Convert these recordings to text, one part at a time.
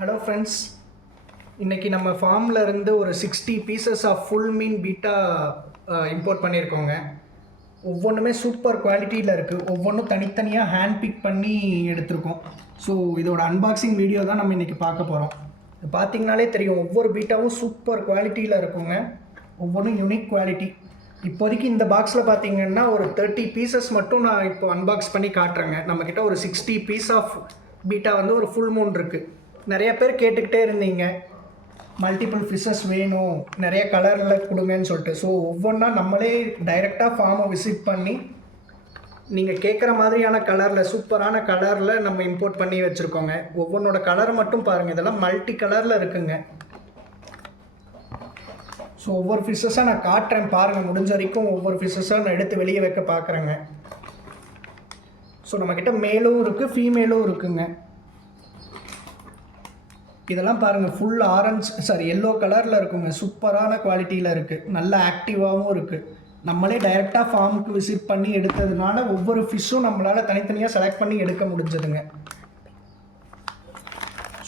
Hello friends, இன்றைக்கி நம்ம ஃபார்மில் இருந்து ஒரு 60 பீசஸ் ஆஃப் ஃபுல் மீன் பீட்டா இம்போர்ட் பண்ணியிருக்கோங்க. ஒவ்வொன்றுமே சூப்பர் குவாலிட்டியில் இருக்குது. ஒவ்வொன்றும் தனித்தனியாக ஹேண்ட் பிக் பண்ணி எடுத்திருக்கோம். ஸோ இதோட அன்பாக்சிங் வீடியோ தான் நம்ம இன்றைக்கி பார்க்க போகிறோம். பார்த்திங்கனாலே தெரியும், ஒவ்வொரு பீட்டாவும் சூப்பர் குவாலிட்டியில் இருக்குங்க. ஒவ்வொன்றும் யூனிக் குவாலிட்டி. இப்போதைக்கு இந்த பாக்ஸில் பார்த்திங்கன்னா ஒரு 30 பீசஸ் மட்டும் நான் இப்போ அன்பாக்ஸ் பண்ணி காட்டுறேங்க. நம்மக்கிட்ட ஒரு 60 பீஸ் ஆஃப் பீட்டா வந்து ஒரு ஃபுல் மூன் இருக்குது. நிறைய பேர் கேட்டுக்கிட்டே இருந்தீங்க, மல்டிபிள் ஃபிஷ்ஷஸ் வேணும், நிறைய கலரில் கொடுங்கன்னு சொல்லிட்டு. ஸோ ஒவ்வொன்றா நம்மளே டைரெக்டாக ஃபார்மை விசிட் பண்ணி நீங்கள் கேட்குற மாதிரியான கலரில், சூப்பரான கலரில் நம்ம இம்போர்ட் பண்ணி வச்சுருக்கோங்க. ஒவ்வொன்றோட கலர் மட்டும் பாருங்கள், இதெல்லாம் மல்டி கலரில் இருக்குங்க. ஸோ ஒவ்வொரு ஃபிஷ்ஷஸாக நான் காட்டுறேன் பாருங்கள். முடிஞ்ச வரைக்கும் ஒவ்வொரு ஃபிஷ்ஷஸாக நான் எடுத்து வெளியே வைக்க பார்க்குறேங்க. ஸோ நம்மக்கிட்ட மேலும் இருக்குது, ஃபீமேலும் இருக்குங்க. இதெல்லாம் பாருங்கள், ஃபுல் எல்லோ கலரில் இருக்குங்க. சூப்பரான குவாலிட்டியில் இருக்குது, நல்ல ஆக்டிவாகவும் இருக்குது. நம்மளே டைரெக்டாக ஃபார்முக்கு விசிட் பண்ணி எடுத்ததுனால ஒவ்வொரு ஃபிஷ்ஷும் நம்மளால் தனித்தனியாக செலக்ட் பண்ணி எடுக்க முடிஞ்சதுங்க.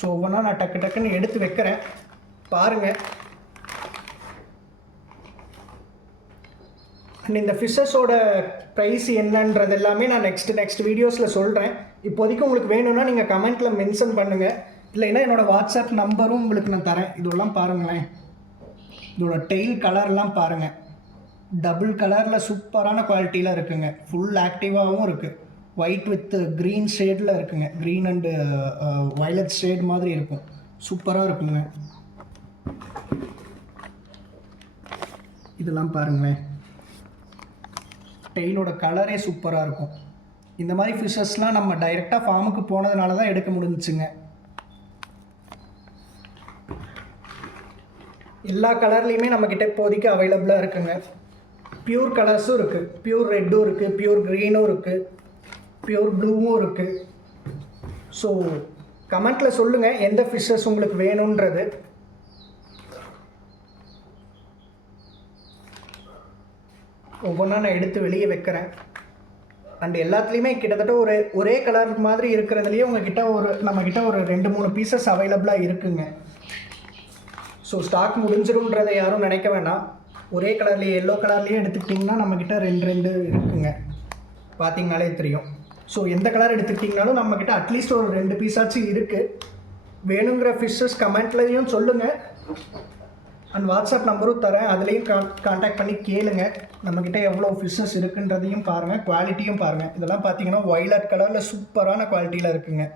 ஸோ ஒவ்வொன்றா நான் டக்குன்னு எடுத்து வைக்கிறேன் பாருங்கள். அண்ட் இந்த ஃபிஷ்ஷஸோட ப்ரைஸ் என்னன்றது எல்லாமே நான் நெக்ஸ்ட் வீடியோஸில் சொல்கிறேன். இப்போதைக்கு உங்களுக்கு வேணும்னா நீங்கள் கமெண்ட்டில் மென்ஷன் பண்ணுங்கள், இல்லைன்னா என்னோடய வாட்ஸ்அப் நம்பரும் உங்களுக்கு நான் தரேன். இதெல்லாம் பாருங்களேன், இதோட டெயில் கலர்லாம் பாருங்கள், டபுள் கலரில் சூப்பரான குவாலிட்டியில் இருக்குங்க. ஃபுல் ஆக்டிவாகவும் இருக்குது. ஒயிட் வித் க்ரீன் ஷேடில் இருக்குங்க. க்ரீன் அண்டு வயலட் ஷேட் மாதிரி இருக்கும். சூப்பராக இருக்குங்க. இதெல்லாம் பாருங்களேன், டெயிலோட கலரே சூப்பராக இருக்கும். இந்த மாதிரி ஃபிஷ்ஷஸ்லாம் நம்ம டைரெக்டாக ஃபார்முக்கு போனதுனால தான் எடுக்க முடிஞ்சுங்க. எல்லா கலர்லேயுமே நம்மக்கிட்ட இப்போதைக்கு அவைலபிளாக இருக்குங்க. பியூர் கலர்ஸும் இருக்குது, பியூர் ரெட்டும் இருக்குது, பியூர் க்ரீனும் இருக்குது, பியூர் ப்ளூவும் இருக்குது. ஸோ கமெண்ட்டில் சொல்லுங்கள் எந்த ஃபிஷ்ஷஸ் உங்களுக்கு வேணுன்றது. ஒவ்வொன்றா நான் எடுத்து வெளியே வைக்கிறேன். அண்ட் எல்லாத்துலேயுமே கிட்டத்தட்ட ஒரே கலர் மாதிரி இருக்கிறதுலையே நம்மக்கிட்ட ஒரு 2-3 பீசஸ் அவைலபிளாக இருக்குங்க. ஸோ ஸ்டாக் முடிஞ்சிடும்ன்றதை யாரும் நினைக்க வேண்டாம். ஒரே கலர்லேயே, எல்லோ கலர்லேயே எடுத்துக்கிட்டிங்கன்னா நம்மக்கிட்ட 2 இருக்குங்க. பார்த்திங்கனாலே தெரியும். ஸோ எந்த கலர் எடுத்துக்கிட்டிங்கனாலும் நம்மக்கிட்ட அட்லீஸ்ட் ஒரு 2 பீஸாச்சும் இருக்குது. வேணுங்கிற ஃபிஷ்ஷஸ் கமெண்ட்லேயும் சொல்லுங்கள். அண்ட் வாட்ஸ்அப் நம்பரும் தரேன், அதுலேயும் கான்டாக்ட் பண்ணி கேளுங்க. நம்மக்கிட்ட எவ்வளோ ஃபிஷ்ஷஸ் இருக்குன்றதையும் பாருங்கள், குவாலிட்டியும் பாருங்கள். இதெல்லாம் பார்த்தீங்கன்னா வயலட் கலரில் சூப்பரான குவாலிட்டியில் இருக்குங்க.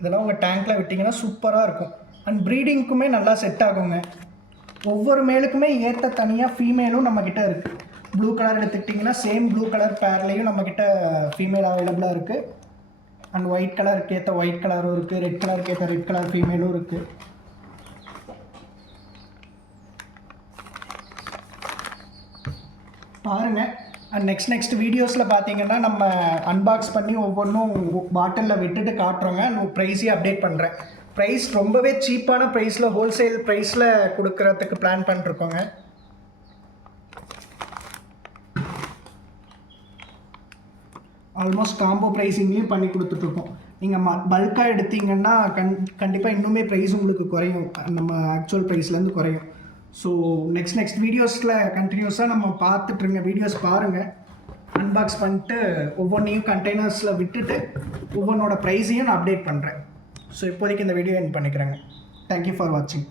இதெல்லாம் உங்கள் டேங்க்கில் விட்டிங்கன்னா சூப்பராக இருக்கும். அண்ட் ப்ரீடிங்க்குமே நல்லா செட் ஆகுங்க. ஒவ்வொரு மேலுக்குமே ஏற்ற தனியாக ஃபீமேலும் நம்மக்கிட்ட இருக்குது. ப்ளூ கலர் எடுத்துக்கிட்டிங்கன்னா சேம் ப்ளூ கலர் பேர்லேயும் நம்மக்கிட்ட ஃபீமேல் அவைலபிளாக இருக்குது. அண்ட் ஒயிட் கலருக்கு ஏற்ற ஒயிட் கலரும் இருக்குது, ரெட் கலருக்கு ஏற்ற ரெட் கலர் ஃபீமேலும் இருக்குது. பாருங்கள். அண்ட் நெக்ஸ்ட் வீடியோஸில் பார்த்தீங்கன்னா நம்ம அன்பாக்ஸ் பண்ணி ஒவ்வொன்றும் பாட்டிலில் விட்டுட்டு காட்டுறோங்க. நான் ப்ரைஸையும் அப்டேட் பண்ணுறேன். ப்ரைஸ் ரொம்பவே சீப்பான ப்ரைஸில், ஹோல்சேல் ப்ரைஸில் கொடுக்குறதுக்கு பிளான் பண்ணிருக்கோங்க. ஆல்மோஸ்ட் காம்போ ப்ரைஸிங்லேயும் பண்ணி கொடுத்துட்ருக்கோம். நீங்கள் பல்காக எடுத்தீங்கன்னா கண்டிப்பாக இன்னுமே ப்ரைஸ் உங்களுக்கு குறையும், நம்ம ஆக்சுவல் ப்ரைஸ்லேருந்து குறையும். ஸோ நெக்ஸ்ட் வீடியோஸில் கண்டினியூஸாக நம்ம பார்த்துட்ருங்க. வீடியோஸ் பாருங்கள், அன்பாக்ஸ் பண்ணிட்டு ஒவ்வொன்றையும் கண்டெய்னர்ஸில் விட்டுட்டு ஒவ்வொன்றோட ப்ரைஸையும் நான் அப்டேட் பண்ணுறேன். ஸோ இப்போதைக்கு இந்த வீடியோ எண்ட் பண்ணிக்கிறேங்க. தேங்க்யூ ஃபார் வாட்சிங்.